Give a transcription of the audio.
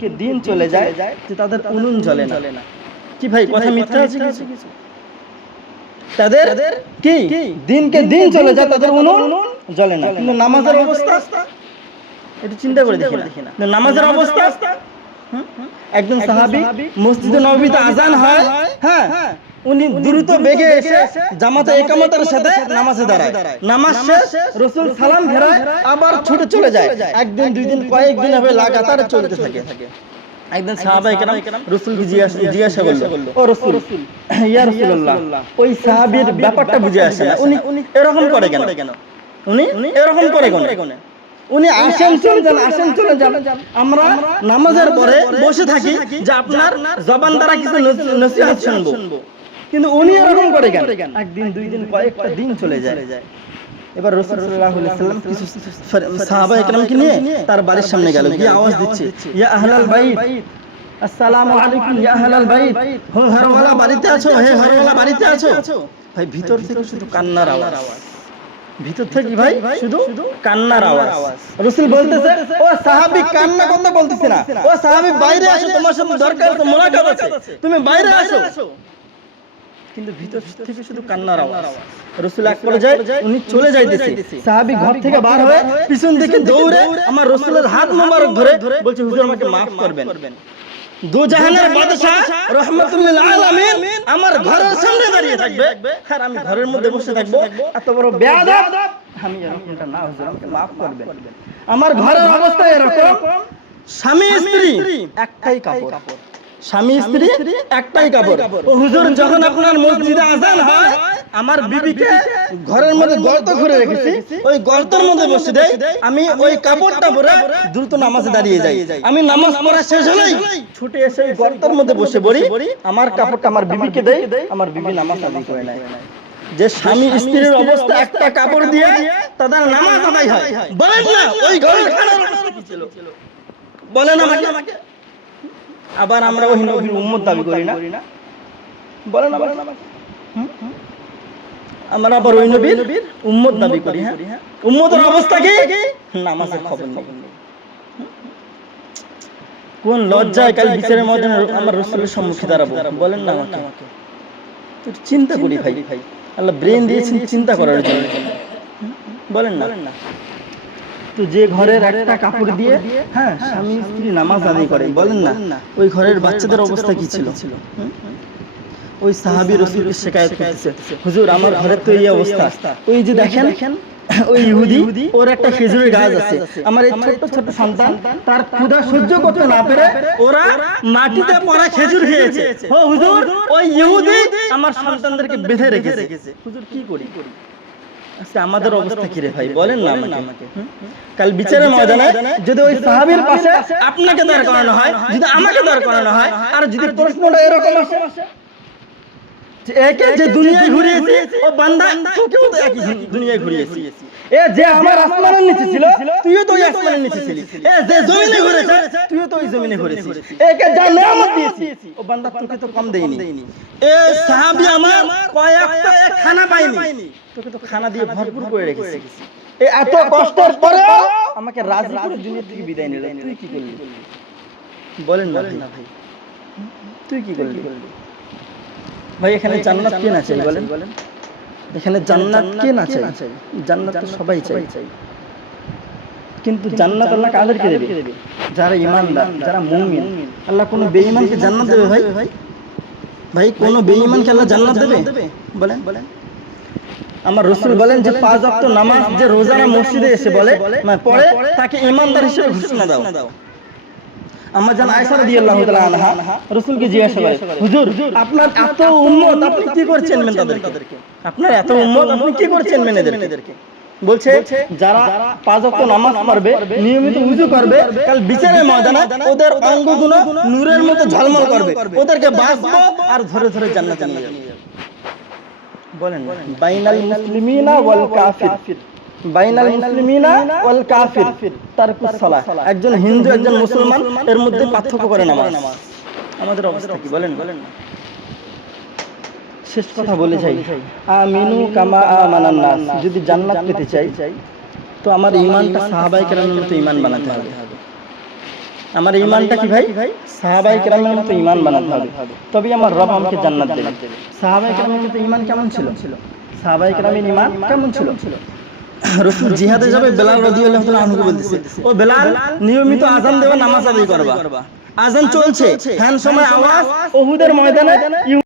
দিনকে দিন চলে যায় যে তাদের উনুন জ্বলে না। কি ভাই কথা মিথ্যা আছে কিছু? তাদের কি দিনকে দিন চলে যায়, তাদের উনুন জ্বলে না। কিন্তু নামাজের অবস্থা একটু চিন্তা করে দেখি না, নামাজের অবস্থা। একজন সাহাবী মসজিদে নববীতে আজান হয়, হ্যাঁ, উনি দ্রুত বেগে এসে জামাতে ইকামতের সাথে নামাজে দাঁড়ায়। নামাজ শেষ, রাসূল সালাম ফেরায়, আবার ছুটে চলে যায়। একদিন দুই দিন কয়েকদিন হবে লাগাতার চলতে থাকে। একদিন সাহাবায়ে কেরাম রাসূলকে জিজ্ঞাসা করলো, ও রাসূল, ইয়া রাসূলুল্লাহ, ওই সাহাবীর ব্যাপারটা বুঝে আসে না, উনি এরকম করে কেন? উনি এরকম করে কেন? উনি আসেন চলে যান, আমরা নামাজের পরে বসে থাকি যে আপনার জবান দ্বারা কিছু নসিহত শুনবো, কিন্তু উনি এরকম করে কেন? একদিন দুই দিন কয়েকটা দিন চলে যায়। এবার রাসূল সাল্লাল্লাহু আলাইহি ওয়াসাল্লাম কিছু সাহাবায়ে কেরামকে নিয়ে তার বাড়ির সামনে গেল, গিয়ে আওয়াজ দিচ্ছে, ইয়া আহলাল বাইত, আসসালামু আলাইকুম ইয়া আহলাল বাইত, হে ঘরওয়ালা বাড়িতে আছো, হে ঘরওয়ালা বাড়িতে আছো। ভাই ভিতর থেকে শুধু কান্নার আওয়াজ, ভিতর থেকে ভাই শুধু কান্নার আওয়াজ। রাসূল বলতেছে, ও সাহাবী কান্না কথা বলতেছ না, ও সাহাবী বাইরে আসো, তোমার সাথে দরকার আছে, মুলাকাত আছে, তুমি বাইরে আসো। কিন্তু ভিতর থেকে শুধু কান্নার আওয়াজ। রাসূল এক পর্যায়ে উনি চলে যাইতেছে, সাহাবী ঘর থেকে বার হয়ে পিছন দিকে দৌড়ে আমার রাসূলের হাত মোবারক ধরে বলছে, হুজুর আমাকে maaf করবেন, দু জাহানের বাদশা রাহমাতুল লিল আলামিন আমার ঘরের সামনে দাঁড়িয়ে থাকবে আর আমি ঘরের মধ্যে বসে থাকবো, এত বড় বেয়াদব আমি এরকমটা না, হুজুর আমাকে maaf করবেন। আমার ঘরের অবস্থা এরকম, স্বামী স্ত্রী একটাই কাপড়, স্বামী স্ত্রী একটাই কাপড়। ও হুজুর, যখন আপনার মসজিদে আজান হয় আমার বিবিকে ঘরের মধ্যে গর্ত করে রেখেছি, ওই গর্তের মধ্যে বসে দেই, আমি ওই কাপড়টা পরে দ্রুত নামাজে দাঁড়িয়ে যাই। আমি নামাজ পড়া শেষ হলেই ছুটে এসে ওই গর্তের মধ্যে বসে পড়ি, আমার কাপড়টা আমার বিবিকে দেই, আমার বিবি নামাজ আদায় করে নেয়। যে স্বামী স্ত্রীর অবস্থা একটা কাপড় দিয়ে তাদের নামাজ আদায় হয়, বলেন না ওই ঘরের খানার অবস্থা কি ছিল? বলেন আমাকে। আবার আমরা ওই নবীর উম্মত দাবি করি না, বলেন আমাকে। আমরা আবার ওই নবীর উম্মত দাবি করি, হ্যাঁ, উম্মতের অবস্থা কি? নামাজের খবর নেই। কোন লজ্জায় কাল বিচারের মধ্যে আমার রাসূলের সম্মুখে দাঁড়াবো, বলেন না আমাকে। তো চিন্তা করি ভাই, আল্লাহ ব্রেন দিয়েছেন চিন্তা করার জন্য, বলেন না। তো যে ঘরের একটা কাপড় দিয়ে, হ্যাঁ, স্বামী স্ত্রী নামাজ আদায় করে, বলেন না ওই ঘরের বাচ্চাদের অবস্থা কি ছিল? ওই সাহাবী রাসূলকে শিকায়ত করতেছে, হুজুর আমার ঘরের তো এই অবস্থা। ওই যে দেখেন ওই ইহুদি, ওর একটা খেজুরের গাছ আছে, আমার এই ছোট সন্তান তার ক্ষুধা সহ্য করতে না পেরে ওরা মাটিতে পড়া খেজুর খেয়েছে। ও হুজুর, ওই ইহুদি আমার সন্তানদেরকে বেঁধে রেখেছে, হুজুর কি করি? আচ্ছা আমাদের অবস্থা কি রে ভাই, বলেন না আমাকে। কাল বিচারের ময়দানে যদি ওই সাহাবীর পাশে আপনাকে দাঁড় করানো হয়, যদি আমাকে দাঁড় করানো হয়, আর যদি প্রশ্নটা এরকম আসে যে একে যে দুনিয়ায় ঘুরিয়েছি, ও বান্দা তোকেও তো একই দুনিয়ায় ঘুরিয়েছি, এ যে আমার আসমানের নিচে ছিল তুইও তো ওই আসমানের নিচে ছিলি, এ যে জমিনে ঘুরেছে তুইও তো ওই জমিনে ঘুরেছিস, একে যা নিয়ামত দিয়েছি ও বান্দা তোকে তো কম দেইনি। এ সাহাবী আমার কয়েকটা খানা পাইনি, তোকে তো খানা দিয়ে ভরপুর করে রেখেছি। এই এত কষ্টের পরে আমাকে রাজি করে দুনিয়া থেকে বিদায় নিল, তুই কি করলি? বলেন না ভাই, তুই কি করলি? ভাই এখানে জান্নাত কে না চাই বলেন? এখানে জান্নাত কে না চাই? জান্নাত তো সবাই চাই, কিন্তু জান্নাত আল্লাহ কাদেরকে দেবে? যারা ঈমানদার, যারা মুমিন। আল্লাহ কোন বেঈমানকে জান্নাত দেবে ভাই কোন বেঈমানকে আল্লাহ জান্নাত দেবে? বলেন। আমার রাসূল বলেন যে 5 ওয়াক্ত নামাজ যে রোজানা মসজিদে এসে বলে পড়ে তাকে ঈমানদার হিসেবে ঘোষণা দাও। আম্মা জান আয়েশা রাদিয়াল্লাহু তাআলা আনহা রাসূলকে জিজ্ঞাসা করে, হুজুর আপনার এত উম্মত আপনি কি করছেন মেনে তাদেরকে? আপনার এত উম্মত আপনি কি করছেন মেনে এদেরকে? বলছে যারা 5 ওয়াক্ত নামাজ পড়বে, নিয়মিত ওযু করবে, কাল বিচারের ময়দানে ওদের অঙ্গগুলো নূরের মতো ঝলমল করবে, ওদেরকে বাঁচবো আর ধরে ধরে জান্নাতে নিয়ে যাবে। বলেন বাইনাল মুসলিমিনা ওয়াল কাফির, বাইনাল মুসলিমিনা ওয়াল কাফির তারকুস সালাহ। একজন হিন্দু একজন মুসলমান এর মধ্যে পার্থক্য করে নামাজ। আমাদের অবস্থা কি বলেন না। শেষ কথা বলে যাই, আমিনু কামা আমানান নাস। যদি জান্নাত পেতে চাই তো আমার ঈমানটা সাহাবায়ে কেরামের মতো ঈমান বানাতে হবে। আমার ঈমানটা কি ভাই সাহাবায়ে কেরামের মতো ঈমান বানাতে হবে, তবেই আমার রব আমাকে জান্নাত দেবে। সাহাবায়ে কেরামের মতো ঈমান কেমন ছিল? সাহাবায়ে কেরামের ঈমান কেমন ছিল? রাসূল জিহাদে যাবে, বেলাল রাদিয়াল্লাহু তাআলা আনহু বলতেছে, ও বেলাল নিয়মিত আযান দেওয়া, নামাজ আদায় করবা। আযান চলছে, হ্যান সময় আওয়াজ, উহুদের ময়দানে